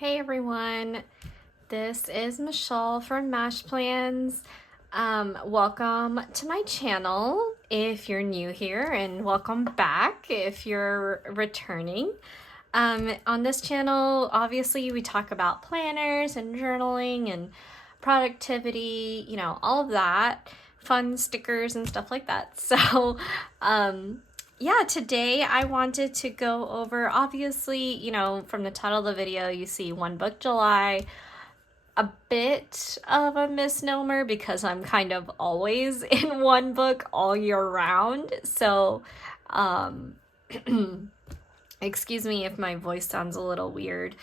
Hey everyone, this is Michelle from Mash Plans. Welcome to my channel if you're new here, and welcome back if you're returning. On this channel, obviously we talk about planners and journaling and productivity, you know, all of that, fun stickers and stuff like that. So, yeah, today I wanted to go over, obviously, you know, from the title of the video, you see One Book July, a bit of a misnomer because I'm kind of always in one book all year round. So, excuse me if my voice sounds a little weird.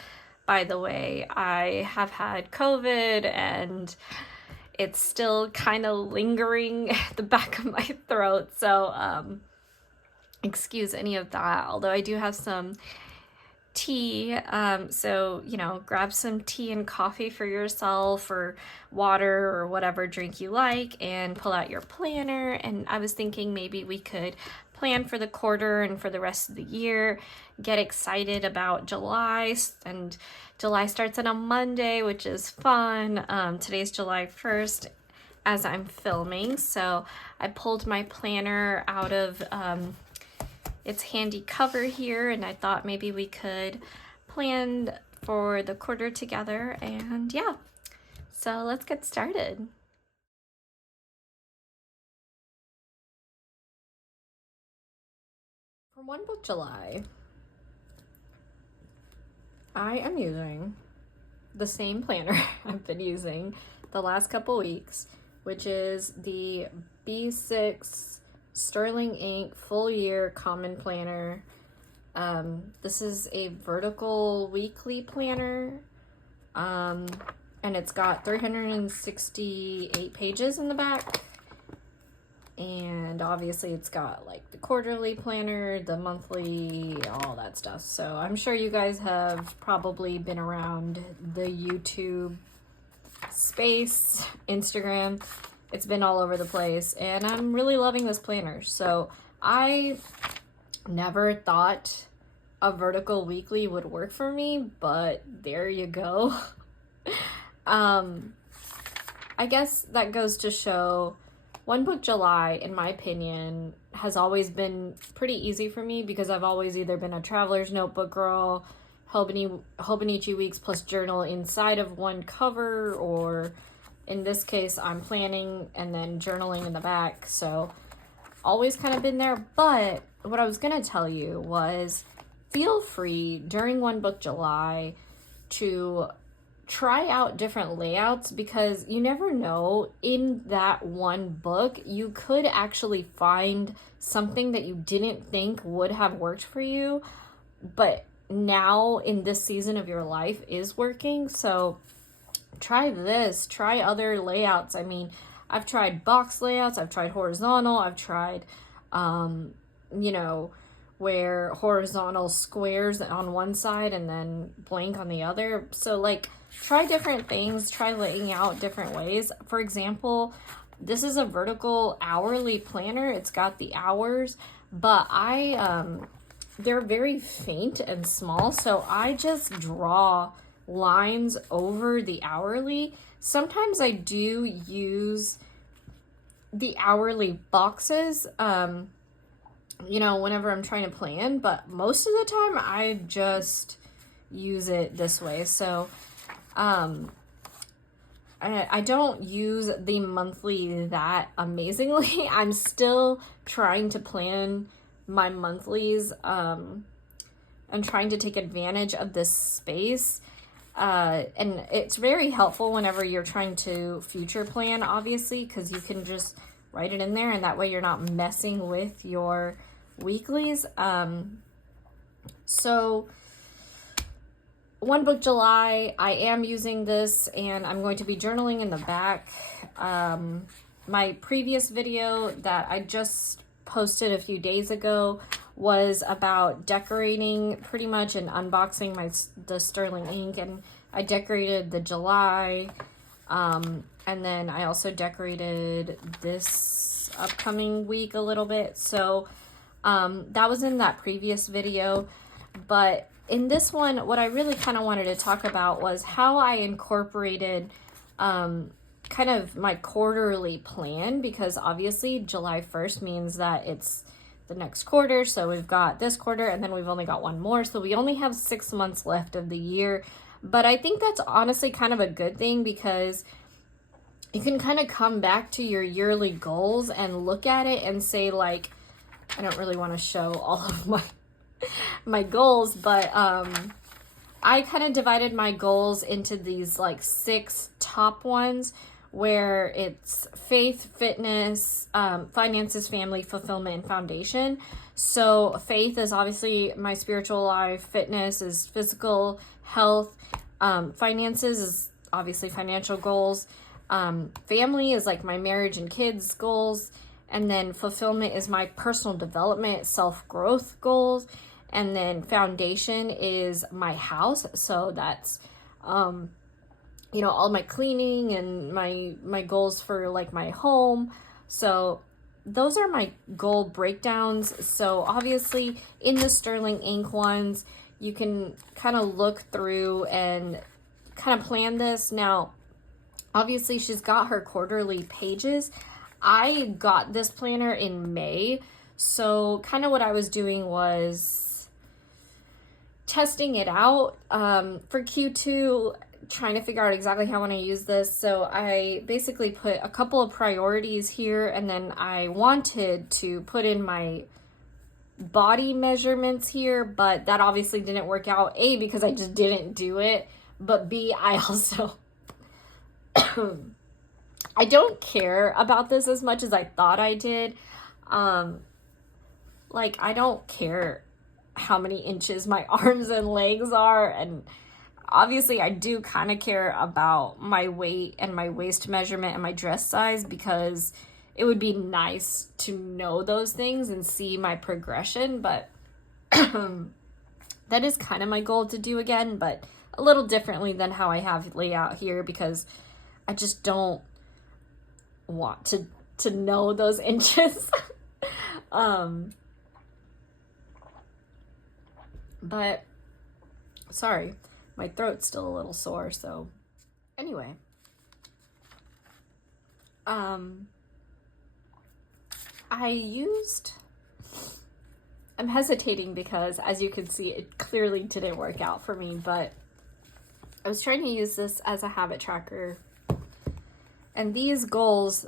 By the way, I have had COVID and it's still kind of lingering at the back of my throat. So, excuse any of that, although I do have some tea, so you know, grab some tea and coffee for yourself, or water, or whatever drink you like, and pull out your planner. And I was thinking maybe we could plan for the quarter and for the rest of the year, get excited about July, and July starts on a Monday, which is fun. Today's July 1st as I'm filming, so I pulled my planner out of its handy cover here, and I thought maybe we could plan for the quarter together. And yeah, so let's get started. For One Book July, I am using the same planner I've been using the last couple weeks, which is the B6 Sterling Ink Full Year Common Planner. This is a vertical weekly planner, and it's got 368 pages in the back. And obviously it's got like the quarterly planner, the monthly, all that stuff. So I'm sure you guys have probably been around the YouTube space, Instagram. It's been all over the place, and I'm really loving this planner. So I never thought a vertical weekly would work for me, but there you go. I guess that goes to show One Book July, in my opinion, has always been pretty easy for me because I've always either been a traveler's notebook girl, Hobonichi Weeks plus journal inside of one cover, or in this case, I'm planning and then journaling in the back. So always kind of been there. But what I was going to tell you was, feel free during One Book July to try out different layouts, because you never know, in that one book, you could actually find something that you didn't think would have worked for you, but now in this season of your life is working. So try this, try other layouts. I mean, I've tried box layouts, I've tried horizontal, I've tried, you know, where horizontal squares on one side and then blank on the other. So like, try different things, try laying out different ways. For example, this is a vertical hourly planner. It's got the hours, but they're very faint and small. So I just draw lines over the hourly. Sometimes I do use the hourly boxes, you know, whenever I'm trying to plan, but most of the time I just use it this way. So I don't use the monthly that amazingly. I'm still trying to plan my monthlies, and trying to take advantage of this space. And it's very helpful whenever you're trying to future plan, obviously, because you can just write it in there, and that way you're not messing with your weeklies. So One Book July, I am using this, and I'm going to be journaling in the back. My previous video that I just posted a few days ago was about decorating pretty much and unboxing the Sterling Ink, and I decorated the July, and then I also decorated this upcoming week a little bit. So that was in that previous video, but in this one, what I really kind of wanted to talk about was how I incorporated kind of my quarterly plan, because obviously July 1st means that it's the next quarter. So we've got this quarter and then we've only got one more. So we only have 6 months left of the year. But I think that's honestly kind of a good thing, because you can kind of come back to your yearly goals and look at it and say, like, I don't really want to show all of my goals, but I kind of divided my goals into these like 6 top ones, where it's faith, fitness, finances, family, fulfillment, and foundation. So faith is obviously my spiritual life, fitness is physical health, finances is obviously financial goals, family is like my marriage and kids goals, and then fulfillment is my personal development, self-growth goals, and then foundation is my house. So that's all my cleaning and my goals for like my home. So those are my goal breakdowns. So obviously in the Sterling Ink ones, you can kind of look through and kind of plan this. Now, obviously she's got her quarterly pages. I got this planner in May. So kind of what I was doing was testing it out for Q2, trying to figure out exactly how I want to use this. So I basically put a couple of priorities here, and then I wanted to put in my body measurements here, but that obviously didn't work out. A, because I just didn't do it, but B, I also I don't care about this as much as I thought I did. Like, I don't care how many inches my arms and legs are, and obviously I do kind of care about my weight and my waist measurement and my dress size, because it would be nice to know those things and see my progression. But that is kind of my goal to do again, but a little differently than how I have laid out here, because I just don't want to know those inches. But sorry, my throat's still a little sore. So anyway, I'm hesitating because, as you can see, it clearly didn't work out for me, but I was trying to use this as a habit tracker. And these goals,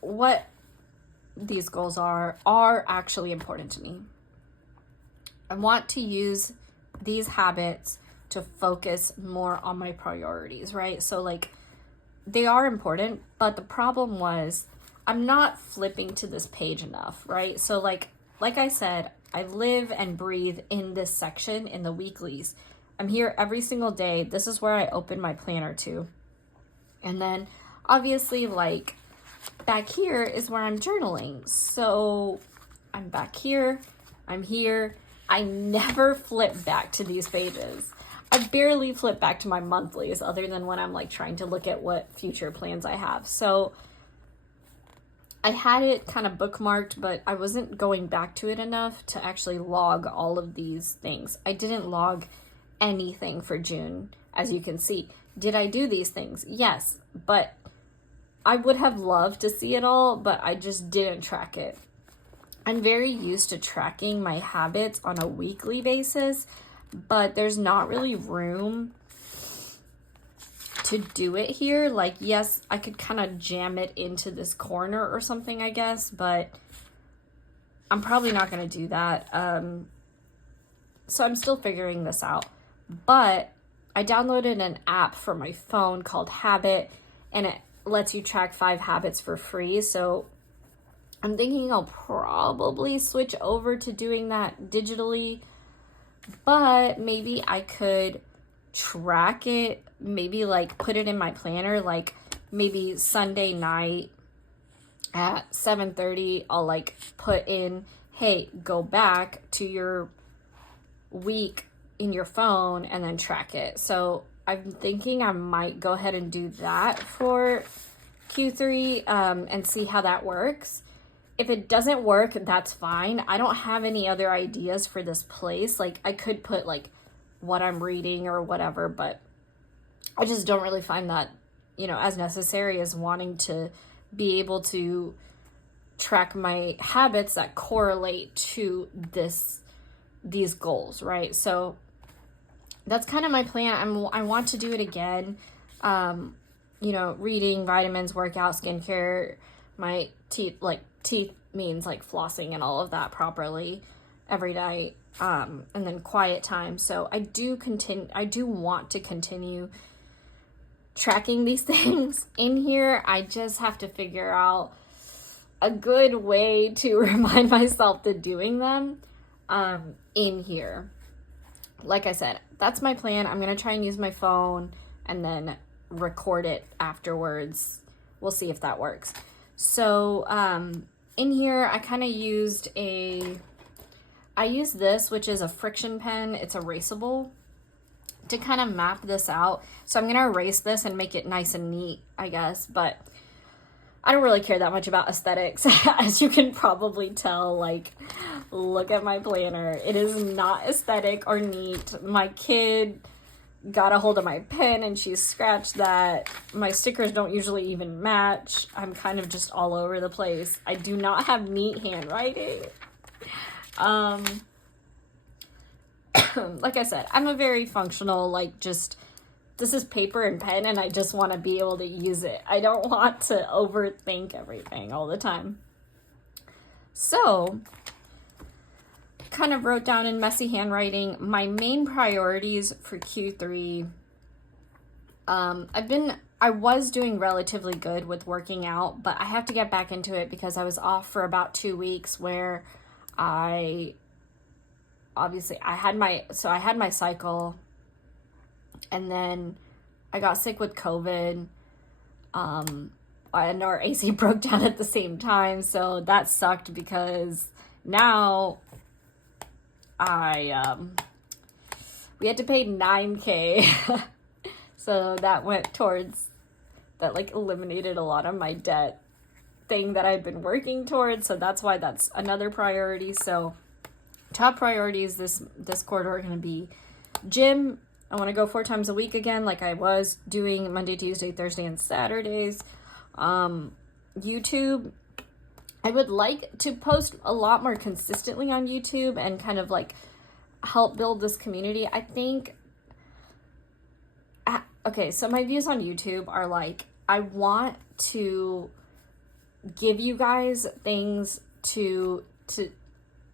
what these goals are actually important to me. I want to use these habits to focus more on my priorities, right? So like, they are important, but the problem was I'm not flipping to this page enough, right? So like I said, I live and breathe in this section in the weeklies. I'm here every single day. This is where I open my planner to. And then obviously, like, back here is where I'm journaling. So I'm back here, I'm here. I never flip back to these pages. I barely flip back to my monthlies, other than when I'm like trying to look at what future plans I have. So I had it kind of bookmarked, but I wasn't going back to it enough to actually log all of these things. I didn't log anything for June, as you can see. Did I do these things? Yes, but I would have loved to see it all, but I just didn't track it. I'm very used to tracking my habits on a weekly basis, but there's not really room to do it here. Like, yes, I could kind of jam it into this corner or something, I guess, but I'm probably not going to do that. So I'm still figuring this out. But I downloaded an app for my phone called Habit, and it lets you track 5 habits for free. So I'm thinking I'll probably switch over to doing that digitally, but maybe I could track it, maybe like put it in my planner, like maybe Sunday night at 7:30, I'll like put in, hey, go back to your week in your phone and then track it. So I'm thinking I might go ahead and do that for Q3 and see how that works. If it doesn't work, that's fine. I don't have any other ideas for this place. Like, I could put like what I'm reading or whatever, but I just don't really find that, you know, as necessary as wanting to be able to track my habits that correlate to these goals, right? So that's kind of my plan. I want to do it again. You know, reading, vitamins, workout, skincare, my teeth means like flossing and all of that properly every night. And then quiet time. So I do want to continue tracking these things in here. I just have to figure out a good way to remind myself to doing them in here. Like I said, that's my plan. I'm going to try and use my phone and then record it afterwards. We'll see if that works. So in here, I kind of used I use this, which is a friction pen. It's erasable, to kind of map this out. So I'm going to erase this and make it nice and neat, I guess. But I don't really care that much about aesthetics, as you can probably tell. Like, look at my planner. It is not aesthetic or neat. My kid got a hold of my pen and she scratched that. My stickers don't usually even match. I'm kind of just all over the place. I do not have neat handwriting. Like I said, I'm a very functional, like, just, this is paper and pen and I just want to be able to use it. I don't want to overthink everything all the time. So, kind of wrote down in messy handwriting my main priorities for Q3. I was doing relatively good with working out, but I have to get back into it because I was off for about 2 weeks where I had my cycle, and then I got sick with COVID, and our AC broke down at the same time, so that sucked because now we had to pay $9,000, so that went towards, that like eliminated a lot of my debt thing that I'd been working towards, so that's why that's another priority. So top priorities this quarter are going to be gym. I want to go 4 times a week again, like I was doing Monday, Tuesday, Thursday, and Saturdays. YouTube, I would like to post a lot more consistently on YouTube and kind of like help build this community. I think, okay, so my views on YouTube are like, I want to give you guys things to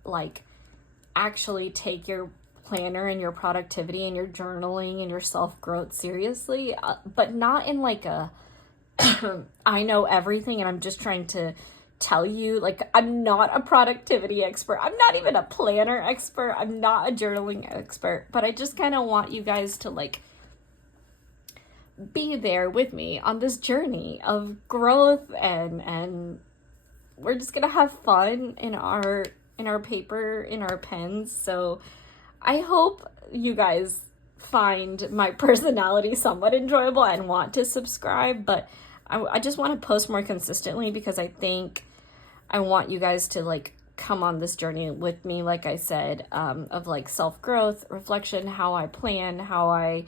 like actually take your planner and your productivity and your journaling and your self-growth seriously, but not in like a I know everything and I'm just trying to tell you, like, I'm not a productivity expert. I'm not even a planner expert. I'm not a journaling expert, but I just kind of want you guys to like be there with me on this journey of growth, and we're just gonna have fun in our paper, in our pens. So I hope you guys find my personality somewhat enjoyable and want to subscribe, but I just want to post more consistently because I think I want you guys to like come on this journey with me, like I said, of like self-growth, reflection, how I plan, how I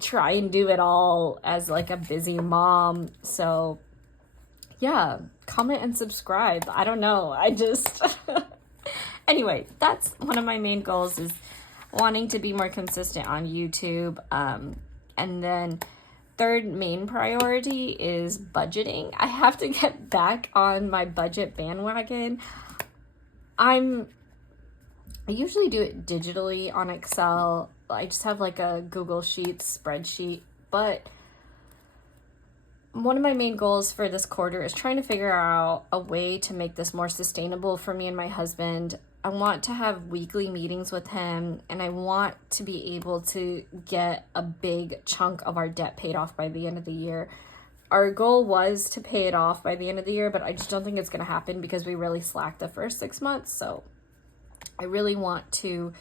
try and do it all as like a busy mom. So yeah, comment and subscribe. I don't know. I just anyway, that's one of my main goals, is wanting to be more consistent on YouTube. And then third main priority is budgeting. I have to get back on my budget bandwagon. I usually do it digitally on Excel. I just have like a Google Sheets spreadsheet, but one of my main goals for this quarter is trying to figure out a way to make this more sustainable for me and my husband. I want to have weekly meetings with him, and I want to be able to get a big chunk of our debt paid off by the end of the year. Our goal was to pay it off by the end of the year, but I just don't think it's going to happen because we really slacked the first 6 months. So I really want to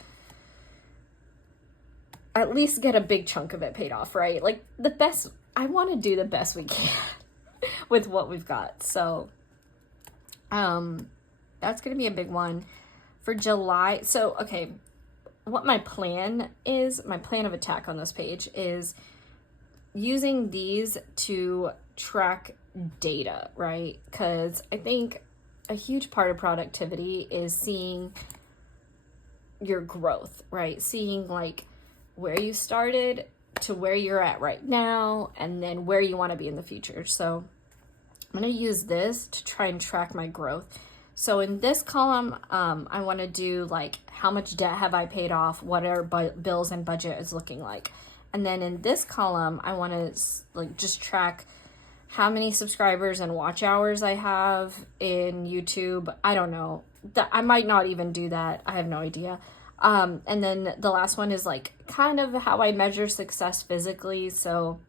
at least get a big chunk of it paid off, right? Like I want to do the best we can with what we've got. So that's going to be a big one for July. So, okay, what my plan is, my plan of attack on this page is using these to track data, right? Because I think a huge part of productivity is seeing your growth, right? Seeing like where you started to where you're at right now, and then where you want to be in the future. So I'm going to use this to try and track my growth. So in this column, I want to do like how much debt have I paid off, what our bills and budget is looking like. And then in this column, I want to like just track how many subscribers and watch hours I have in YouTube. I don't know. I might not even do that. I have no idea. And then the last one is like kind of how I measure success physically. So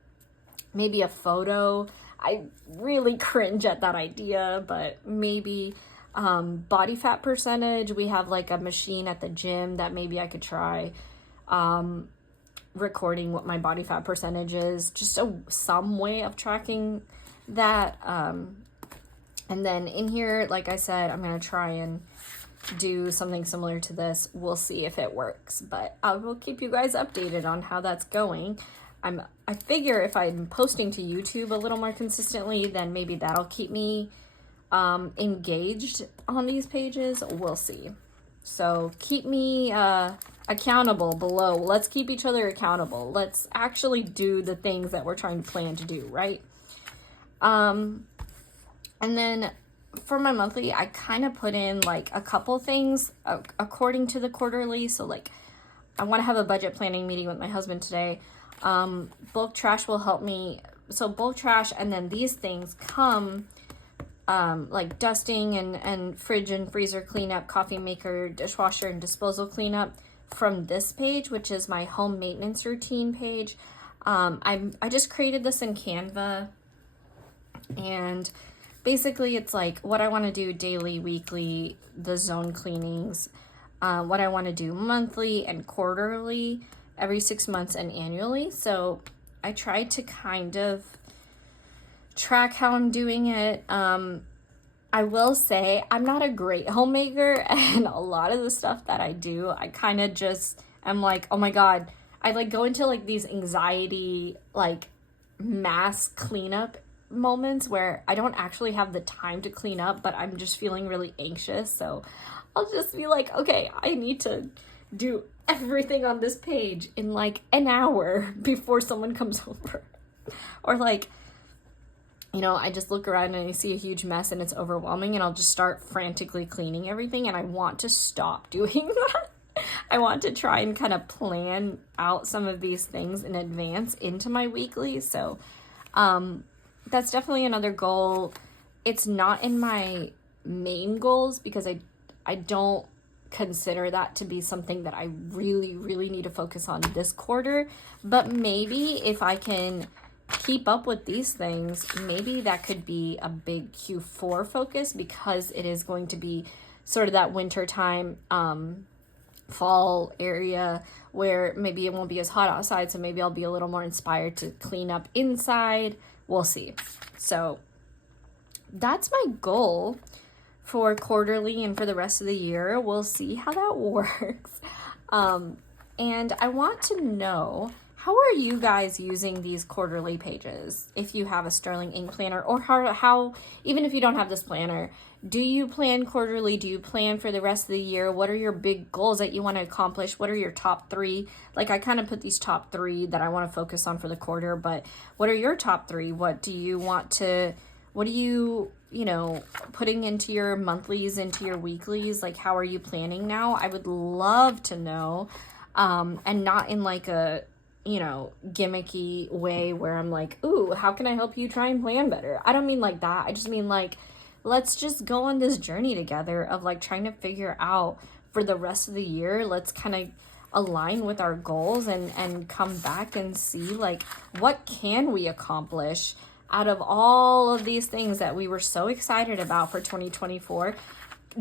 maybe a photo. I really cringe at that idea, but maybe body fat percentage. We have like a machine at the gym that maybe I could try recording what my body fat percentage is, just some way of tracking that. And then in here, like I said, I'm going to try and do something similar to this. We'll see if it works, but I will keep you guys updated on how that's going. I figure if I'm posting to YouTube a little more consistently, then maybe that'll keep me engaged on these pages. We'll see. So keep me accountable below. Let's keep each other accountable. Let's actually do the things that we're trying to plan to do, right? And then for my monthly, I kind of put in like a couple things according to the quarterly. So like I want to have a budget planning meeting with my husband today. Bulk trash will help me. So bulk trash, and then these things come like dusting and fridge and freezer cleanup, coffee maker, dishwasher, and disposal cleanup from this page, which is my home maintenance routine page. I just created this in Canva, and basically it's like what I want to do daily, weekly, the zone cleanings, what I want to do monthly and quarterly, every 6 months and annually. So I try to kind of track how I'm doing it. I will say I'm not a great homemaker, and a lot of the stuff that I do, I kind of just am like, oh my God, I like go into like these anxiety, like mass cleanup moments where I don't actually have the time to clean up, but I'm just feeling really anxious. So I'll just be like, okay, I need to do everything on this page in like an hour before someone comes over. Or like, you know, I just look around and I see a huge mess and it's overwhelming, and I'll just start frantically cleaning everything, and I want to stop doing that. I want to try and kind of plan out some of these things in advance into my weekly. So that's definitely another goal. It's not in my main goals because I don't consider that to be something that I really, really need to focus on this quarter. But maybe if I can keep up with these things, maybe that could be a big Q4 focus, because it is going to be sort of that winter time, fall area where maybe it won't be as hot outside. So maybe I'll be a little more inspired to clean up inside. We'll see. So that's my goal for quarterly and for the rest of the year. We'll see how that works. And I want to know, how are you guys using these quarterly pages? If you have a Sterling ink planner, or how even if you don't have this planner, do you plan quarterly? Do you plan for the rest of the year? What are your big goals that you want to accomplish? What are your top 3? Like I kind of put these top 3 that I want to focus on for the quarter, but what are your top 3? What do you want to, what are you putting into your monthlies, into your weeklies? Like, how are you planning now? I would love to know, and not in like a, gimmicky way where I'm like, ooh, how can I help you try and plan better? I don't mean like that. I just mean like, let's just go on this journey together of like trying to figure out for the rest of the year. Let's kind of align with our goals and come back and see like, what can we accomplish out of all of these things that we were so excited about for 2024.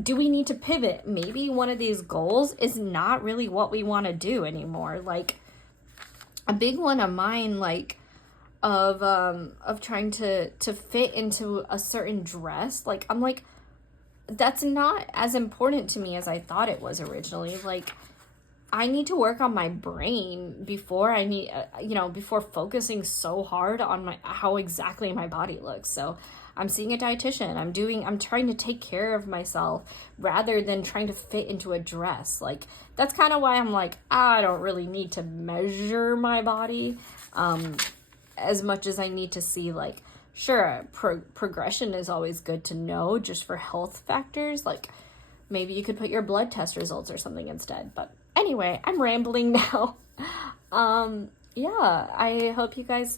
Do we need to pivot? Maybe one of these goals is not really what we want to do anymore. Like a big one of mine, like of trying to fit into a certain dress. Like I'm like, that's not as important to me as I thought it was originally. Like I need to work on my brain before I need, before focusing so hard on how exactly my body looks. So I'm seeing a dietitian. I'm trying to take care of myself rather than trying to fit into a dress. Like, that's kind of why I'm like, I don't really need to measure my body as much as I need to see, like, sure, progression is always good to know just for health factors. Like, maybe you could put your blood test results or something instead. But anyway, I'm rambling now. Yeah, I hope you guys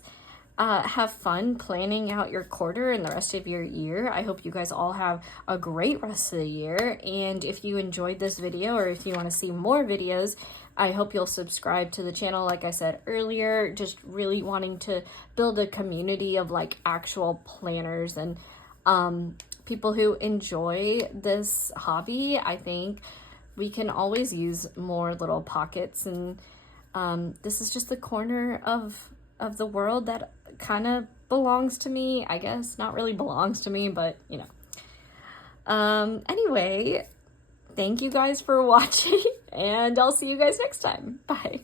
have fun planning out your quarter and the rest of your year. I hope you guys all have a great rest of the year. And if you enjoyed this video, or if you want to see more videos, I hope you'll subscribe to the channel. Like I said earlier, just really wanting to build a community of like actual planners and people who enjoy this hobby. I think we can always use more little pockets, and this is just the corner of the world that kind of belongs to me, I guess. Not really belongs to me, but you know. Anyway, thank you guys for watching, and I'll see you guys next time. Bye.